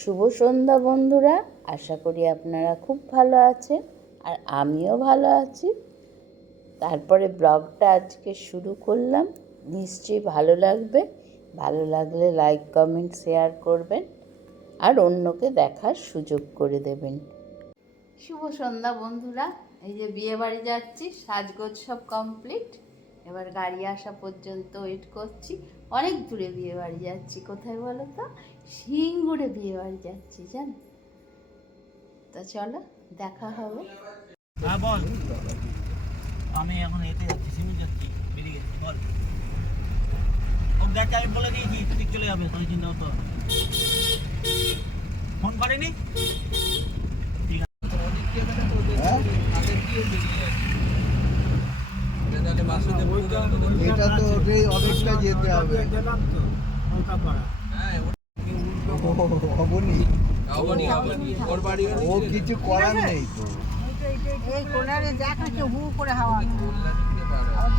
শুভ সন্ধ্যা বন্ধুরা, আশা করি আপনারা খুব ভালো আছেন আর আমিও ভালো আছি। তারপরে ব্লগটা আজকে শুরু করলাম। নিশ্চয়ই ভালো লাগবে। ভালো লাগলে লাইক কমেন্ট শেয়ার করবেন আর অন্যকে দেখার সুযোগ করে দেবেন। শুভ সন্ধ্যা বন্ধুরা, এই যে বিয়ে বাড়ি যাচ্ছি, সাজগোজ সব কমপ্লিট এবার গাড়ি আসা পর্যন্ত ওয়েট করছি। অনেক দূরে বিয়ে বাড়ি যাচ্ছি, কোথায় বলো তো? সিঙ্গুরে বিয়ে বাড়ি যাচ্ছি জান? তো চলো দেখা হবে। হ্যাঁ বল। আমি এখন এতে যাচ্ছি সিমি যাচ্ছি বেরিয়ে গেছি বল। ও দেখ আমি বলে দিয়েছি ঠিক চলে যাবে কোনো চিন্তা হতো ফোন করেনি? ঠিক আছে। এটা তো ওটাই অনেকটা যেতে হবে অবনি। ও কিছু করার নেই তো। এই কোনারে দেখ না কেউ হু করে হাওয়া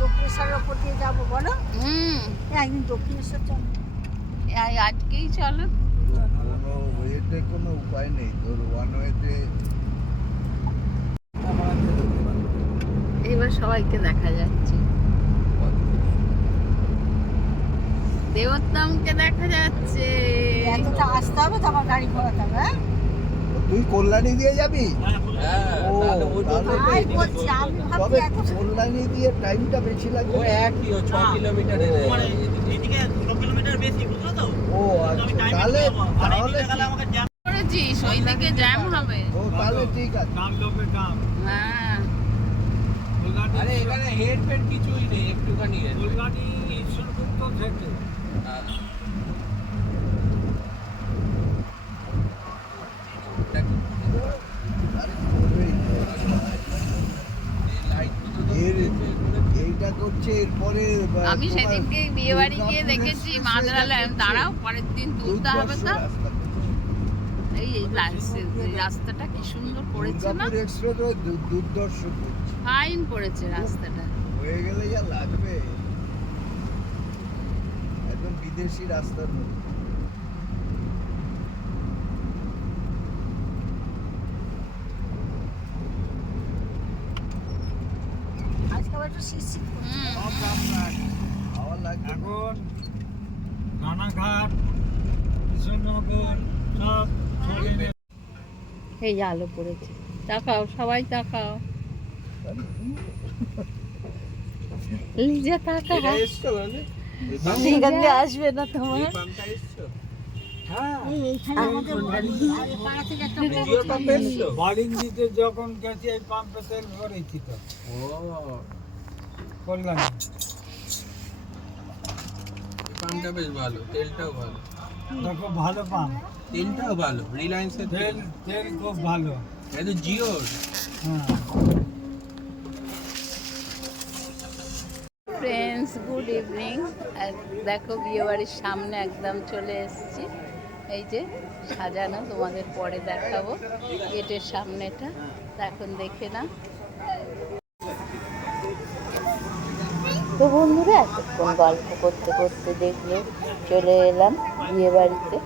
দক্ষিণেশ্বরের ওপর দিয়ে যাব বলো? হুম। একদিন দক্ষিণেশ্বর চলো। এই আজকেই চলো। কোনো এতে কোনো উপায় নেই তোর ওয়ান ওয়েতে এবার সবাইকে দেখা যাচ্ছে। দেবোত্তমকে দেখা যাচ্ছে। এতটা আসতে হবে তো আমার গাড়ি ঘোরাতে হবে হ্যাঁ? তুই কল্যাণী দিয়ে যাবি? হ্যাঁ তবে কল্যাণী। দিয়ে টাইমটা বেশি লাগবে? মানে এদিকে ছ কিলোমিটার বেশি বুঝলো তো? ও আমি আচ্ছা টাইমে তাহলে তাহলে করেছিস? ওই দিকে জ্যাম হবে। ও তাহলে ঠিক আছে। দাম লোকে দাম হ্যাঁ। আরে এখানে হেড ফেড কিছুই নেই একটুখানি হেড ঈশ্বরপুর তো থেকে। আমি সেদিনকে বিয়ে বাড়ি গিয়ে দেখেছি express মা দাঁড়ালাম দাঁড়াও পরের দিন তুলতে হবে তো। এই এই রাস্তাটা কি সুন্দর করেছে না? দুর্দর্শ ফাইন করেছে। রাস্তাটা। হয়ে গেলে যা লাগবে। একদম বিদেশি রাস্তার মতো। আজকে আবার একটু করছে। এখন রানাঘাট কৃষ্ণনগর সব ছড়িয়ে এই আলো পড়েছে। তাকাও সবাই তাকাও। লিজা তাকাও। মানে? সেখান আসবে না তোমার? হ্যাঁ। যখন গেছি এই পাম্পে তেল ভরেছি তো। ও। কল্যাণ। পাম্পটা বেশ ভালো তেলটাও ভালো। দেখো ভালো পাম্প তেলটাও ভালো রিলায়েন্সের তেল তেল। তেল খুব ভালো। এটা তো জিওর। হ্যাঁ। ফ্রেন্ডস গুড ইভিনিং আর দেখো বিয়ে বাড়ির সামনে একদম চলে এসেছি। এই যে সাজানো তোমাদের পরে দেখাবো গেটের সামনেটা। এখন দেখে না তো বন্ধুরা, এতক্ষণ গল্প করতে করতে দেখলে চলে এলাম বিয়ে বাড়িতে।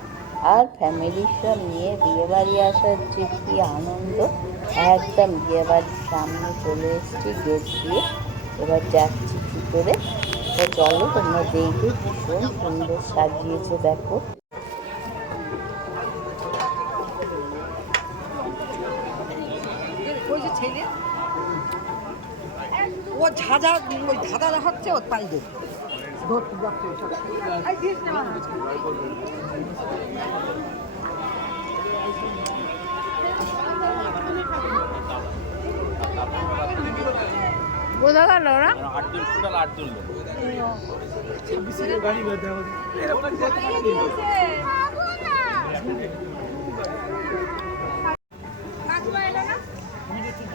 আর ফ্যামিলির সব নিয়ে বিয়ে বাড়ি আসার যে কি আনন্দ, একদম বিয়ে বাড়ির সামনে চলে এসেছি, গেট দিয়ে। এবার যাচ্ছি ভিতরে তো চলো তোমরা দেখবে ভীষণ সুন্দর সাজিয়েছে, দেখো। ও ঝাঁঝা ওই ধাঁধা হচ্ছে ও তাই দেখ ধরতে যাচ্ছে ওসব। এই দিস না বাবা। বোঝা গেল ওরা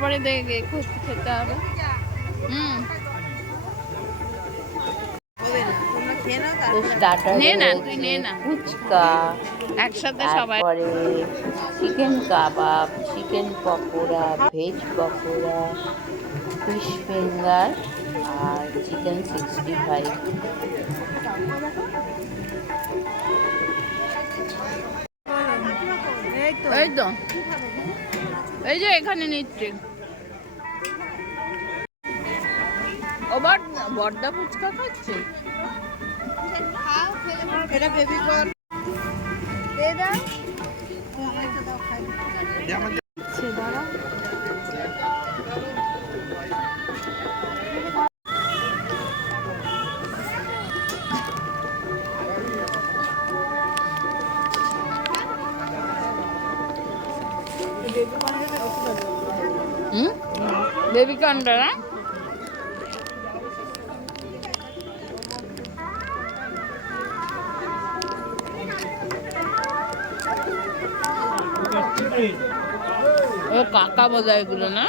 তারপরে দেখে খেতে হবে। হুম। নে না, তুই নে না। ফুচকা একসাথে সবাই তারপরে chicken kebab chicken pakora veg pakora fish finger আর চিকেন সিক্সটি ফাইভ এই তো। এই যে এখানে নিচ্ছে। ও বড়দা ফুচকা এটা বেবি কর্ন দে দাও। হুম? বেবি কর্নটা না? ও কাকা বোঝায় এগুলো না?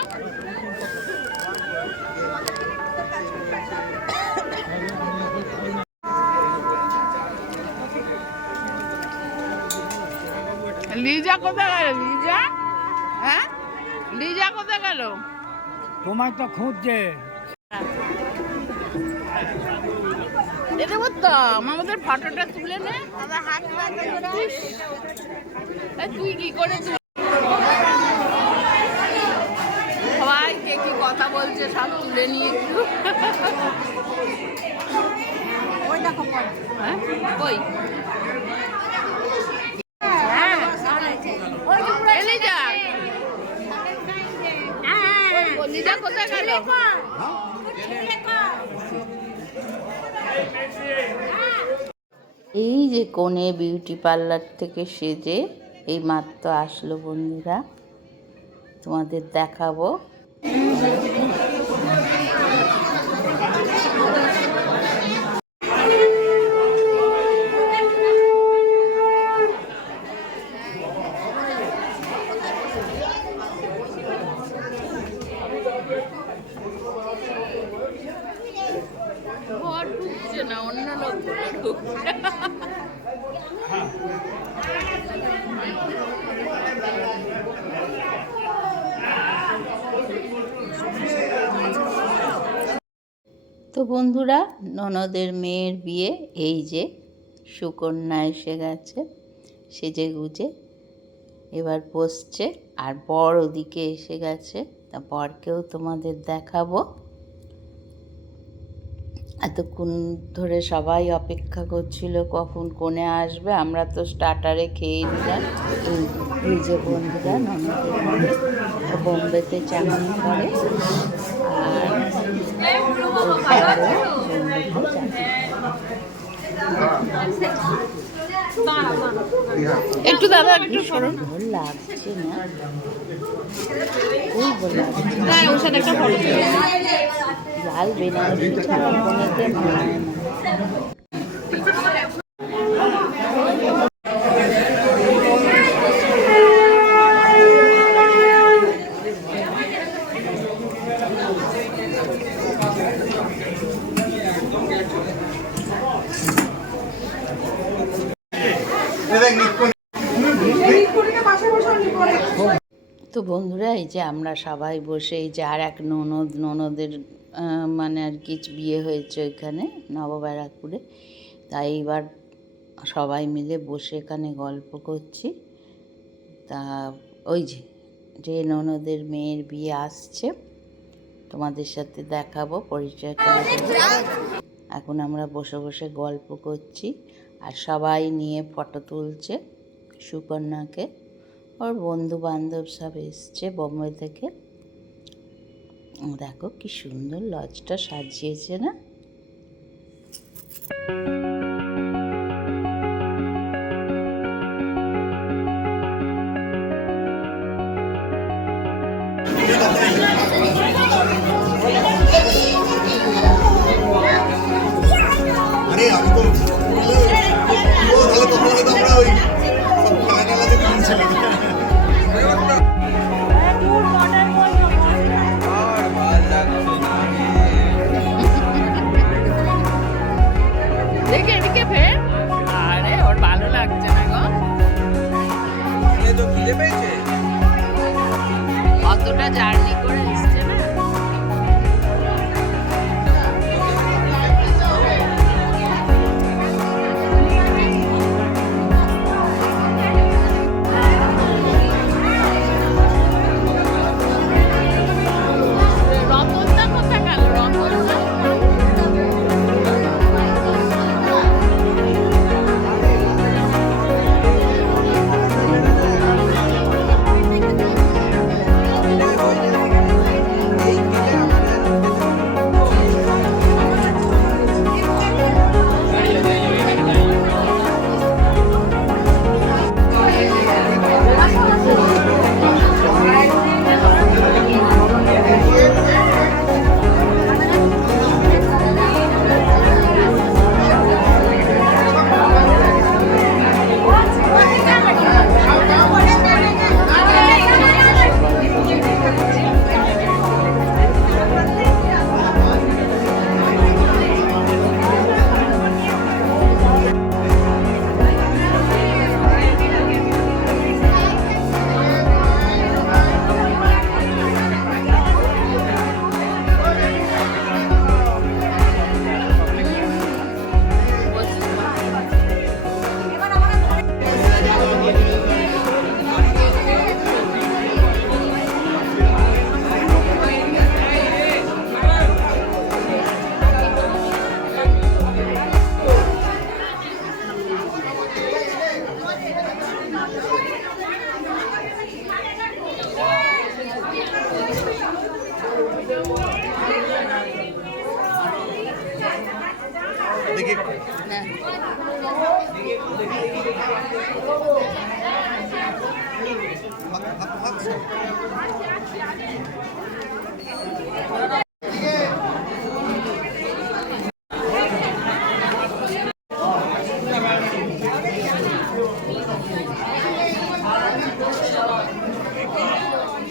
লিজা কোথায় গেল লিজা? হ্যাঁ? লিজা কোথায় গেল? তোমায় তো খুঁজছে। এটা বলতাম আমাদের ফটোটা তুলে নে। এ, তুই কি করে তুই সবাই কে কি কথা বলছে সব তুলে নিয়ে একটু ওই দেখো হ্যাঁ? কই লিজা কোথায় গেল? এই যে কোণে বিউটি পার্লার থেকে সেজে এই মাত্র আসলো বন্ধুরা। তোমাদের দেখাবো Thank you. ননদের মেয়ের বিয়ে, এই যে সুকন্যা এসে গেছে, সেজে গুজে, এবার বসছে, আর বর ওদিকে এসে গেছে, তা বরকেও তোমাদের দেখাবো। এতক্ষণ ধরে সবাই অপেক্ষা করছিল, কখন কোণে আসবে, আমরা তো স্টার্টারে খেয়ে নিলাম, এই- যে বন্ধুরা বোম্বেতে চাকরি করে, আর ওর বড়ও বোম্বেতে চাকরি একটু দাদা, একটু সরুন। ভালো লাগছে না ভালো লাগছে ওর সাথে একটা ফটো। লাল বেনারসি কোনেতে না তো বন্ধুরা, এই যে আমরা সবাই বসে, এই যে আর এক ননদ, ননদের মানে আর কি বিয়ে হয়েছে ওইখানে, নবব্যারাকপুরে। তাই এবার সবাই মিলে বসে এখানে গল্প করছি। তা ওই যে যে ননদের মেয়ের বিয়ে আসছে, তোমাদের সাথে দেখাবো, পরিচয়। এখন আমরা বসে বসে গল্প করছি। আর সবাই নিয়ে ফটো তুলছে সুকন্যাকে। ওর বন্ধু বান্ধব সব এসছে বোম্বে থেকে। দেখো কি সুন্দর লজটা সাজিয়েছে না? কতটা জার্নি করে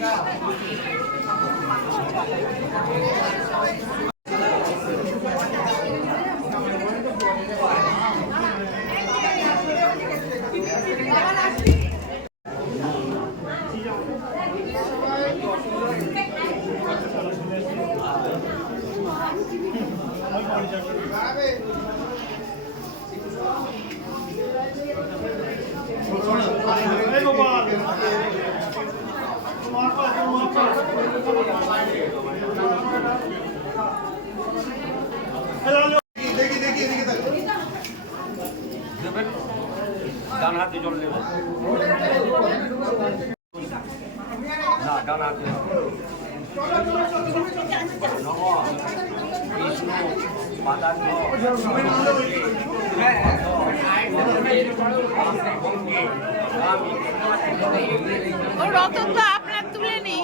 দেখি দেখি দেখি এদিকে দেখো ডান হাতে জল নেব না হাতে নম বিষ্ণু ও রতন তো আপনার তুলে নেই।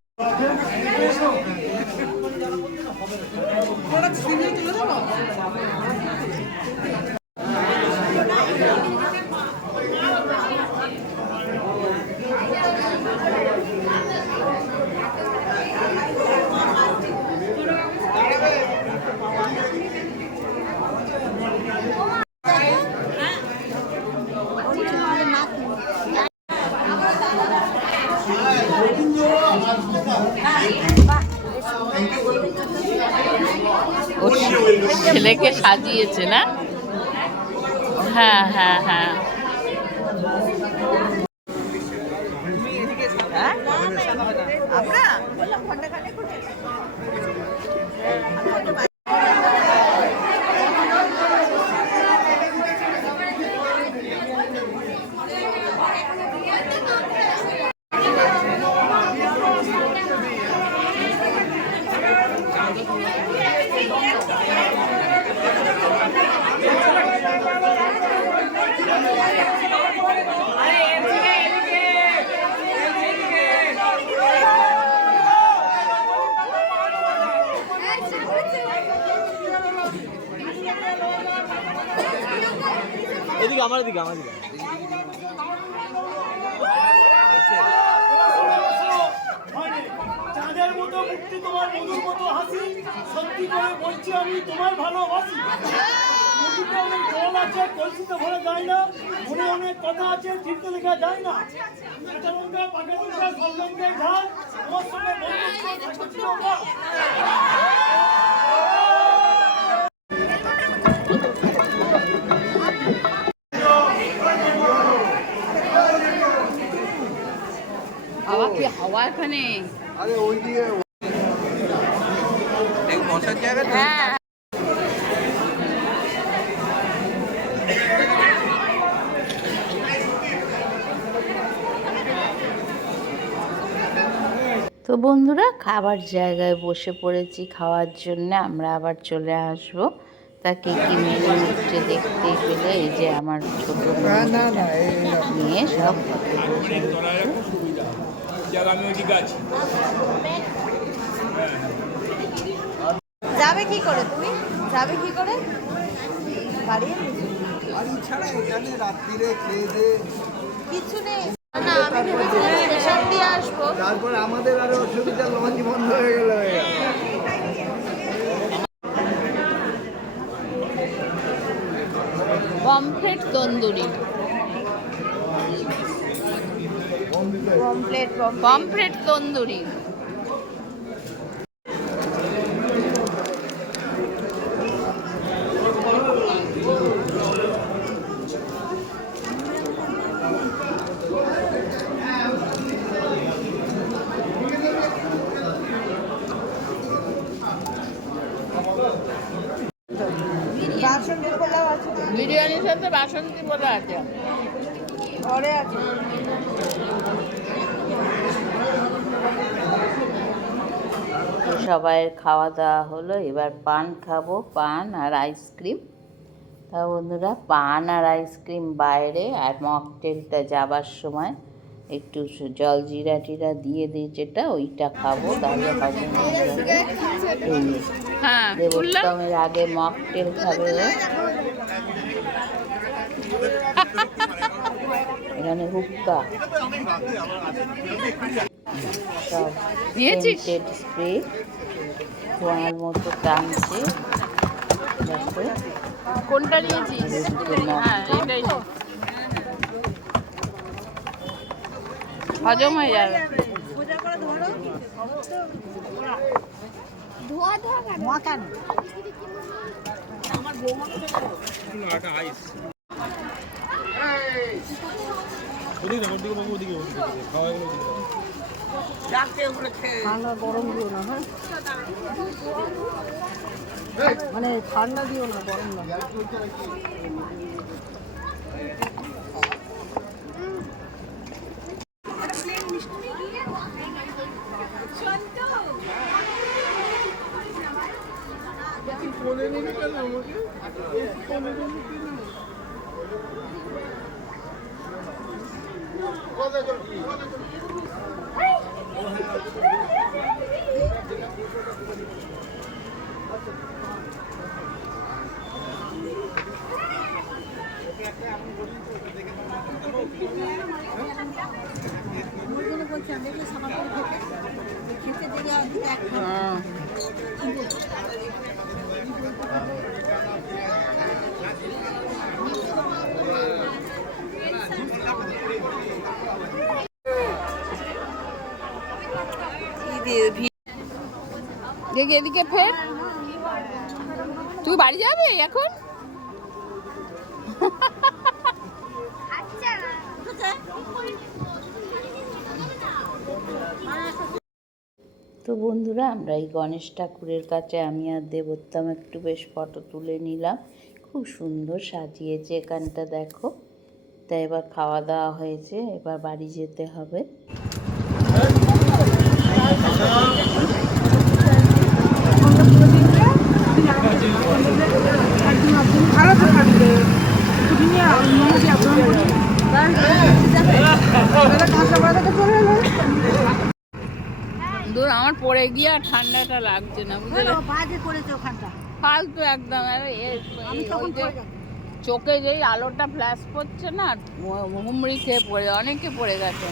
সাজিয়েছে না? হ্যাঁ হ্যাঁ হ্যাঁ এদিকে আমার দিকে আমার দিকে চাঁদের মতো মুক্তি তোমার মধুর মতো হাসি সত্যি করে বলছি আমি তোমায় ভালোবাসি। নদীতে অনেক জল আছে কলসিতে ভরা যায় না মনে অনেক কথা আছে চিনতে লেখা যায় না। কাঁচালঙ্কা পাকা লঙ্কা সব লঙ্কায় ঝাল তোমার সঙ্গে বন্ধুত্ব থাকবে চিরকাল। হাওয়া কি হাওয়া এখানে? বসার জায়গা হ্যাঁ। তো বন্ধুরা খাবার জায়গায় বসে পড়েছি খাওয়ার জন্য আমরা আবার চলে আসব। তা কি কি মেনু হচ্ছে দেখতে পেলে এই যে আমার ছোট নিয়ে সব আমি যাবে কি করে তুমি? যাবে কি করে? বাড়ি? বাড়ি ছাড়া এখানে রাত্রিরে খেয়ে দিয়ে কিছু নেই। না আমি ভেবেছিলাম স্টেশন দিয়ে আসব। তারপর আমাদের আরও অসুবিধা লঞ্চ বন্ধ হয়ে গেল pomfret tandoori. Pomfret pomfret tandoori. Basanti বলে আছে। ঘরে আছে। তো সবাইয়ের খাওয়া দাওয়া হলো এবার পান খাব পান আর আইসক্রিম। তা বন্ধুরা পান আর আইসক্রিম বাইরে আর মকটেলটা যাবার সময় একটু জল জিরা টিরা দিয়ে দিই যেটা ওইটা খাব। তাহলে হ্যাঁ দেবোত্তমের আগে মকটেল খাবে। এখানে হুক্কা? সেন্টেড স্প্রে ধোঁয়ার মতো টানছে। কোনটা নিয়েছিস? হ্যাঁ। হজম হয়ে যাবে। সোজা করে ধরো মাথা না ঠান্ডা গরম দিও না হ্যাঁ? মানে ঠান্ডা দিও না গরম না। ওই জন্য বলছি আমি করে খেতে খেতে দেরি এক হ্যাঁ। দেখি এদিকে ফের। তুই বাড়ি যাবি এখন? তো বন্ধুরা, আমরা এই গণেশ ঠাকুরের কাছে আমি আর দেবোত্তম একটু বেশ ফটো তুলে নিলাম। খুব সুন্দর সাজিয়েছে এখানটা, দেখো। তা এবার খাওয়া দাওয়া হয়েছে, এবার বাড়ি যেতে হবে। পড়ে গিয়ে আর ঠান্ডাটা লাগছে না বুঝলে? বাজে করেছে ওখানটা। ফালতু একদম চোখে যেই আলোটা ফ্ল্যাশ করছে না হুমড়ি খেয়ে পড়ে অনেকে পড়ে গেছে।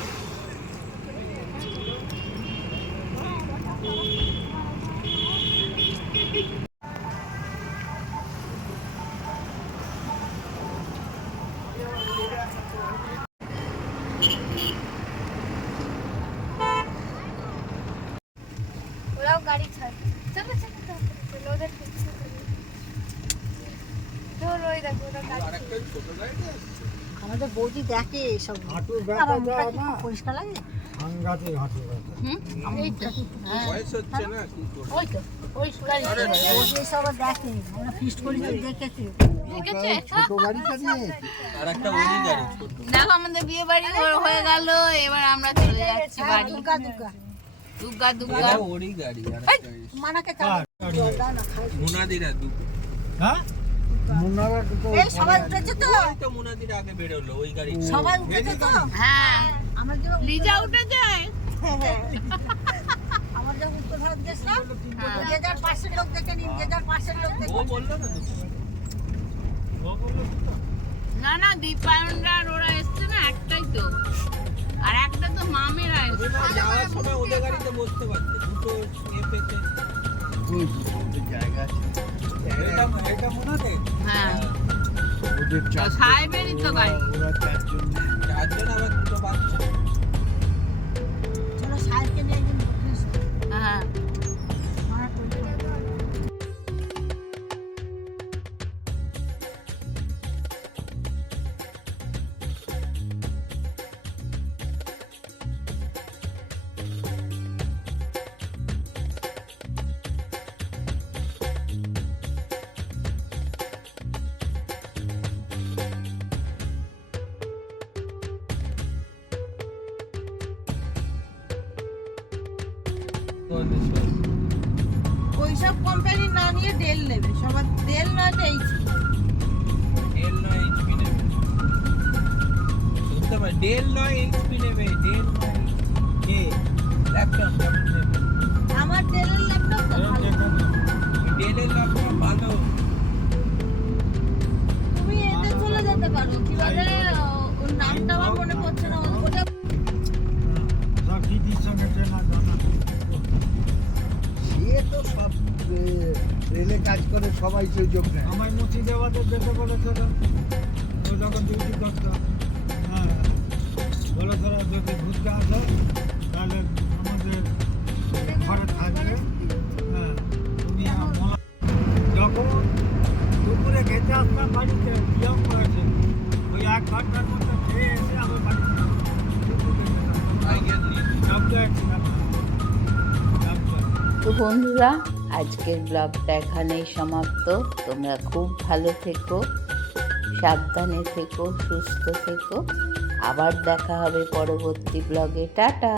ওরাও গাড়ি ছাড়। চলো চলো চলো, ওদের পিছু। ধর ওই দেখো ওরা গাড়ি আমাদের বৌদি দেখে পরিষ্কার লাগে? হ্যাঁ, বয়স হচ্ছে না ওই তো গাড়ি দেখে। আমরা ফিস্ট করি তো দেখেছি। দেখেছে? আর একটা ওই গাড়ি ছোট। দেখো আমাদের বিয়ে বাড়ি হয়ে- হয়ে গেল এবার আমরা চলে যাচ্ছি বাড়ি। ওরই গাড়ি। মানাকে কাজ জল দাও না মুনাদিরা দুটো এই সবাই উঠেছে তো? তো মুনাদিরা আগে বেরোলো ওই গাড়ি সবাই উঠেছে তো? হ্যাঁ। আমরা লিজা উঠে আমার যে উত্তর গেছিলাম যে যার পাশের লোক দেখে নিন যে যার পাশের লোক দেখে ও বলল না না না দীপায়নরা আর ওরা এসছে না একটাই তো। আর একটা তো মামের এসছে যাওয়ার সময় ওদের গাড়িতে বসতে পারতে। দুটো জায়গা আছে। এটা মনে মুনাদে হ্যাঁ। সাহেবেরই তো গাড়ি চারজন আবার ওইসব কোম্পানি না নিয়ে ডেল নেবে সবার ডেল নয়তো এইচ ডেল নয় এইচপি নেবে। শুনতে পাই ডেল নয় এইচপি নেবে ডেল নয় কে? ল্যাপটপ কেমন নেবে। আমার ডেলের ল্যাপটপ তো ডেলের ল্যাপটপ ভালো। তুমি এতে চলে যেতে পারো। কি বলে ওর নামটা আমার মনে রেলে কাজ করে সবাই সুযোগ নেয়। আমায় মুর্শিদাবাদে যেতে বলেছিল ও যখন ডিউটি করতো হ্যাঁ বলেছিল যদি ঘুরতে আসে তাহলে আমাদের ঘরে থাকবে। হ্যাঁ তুমি যখন দুপুরে খেতে আসতাম বাড়িতে বিয়ম করেছে। ওই এক ঘণ্টার মধ্যে খেয়ে এসে আমি বাড়িতে দুপুরে সব জায়গায়। তো বন্ধুরা, আজকের ব্লগটা এখানেই সমাপ্ত। তোমরা খুব ভালো থেকো, সাবধানে থেকো, সুস্থ থেকো। আবার দেখা হবে পরবর্তী ব্লগে। টাটা!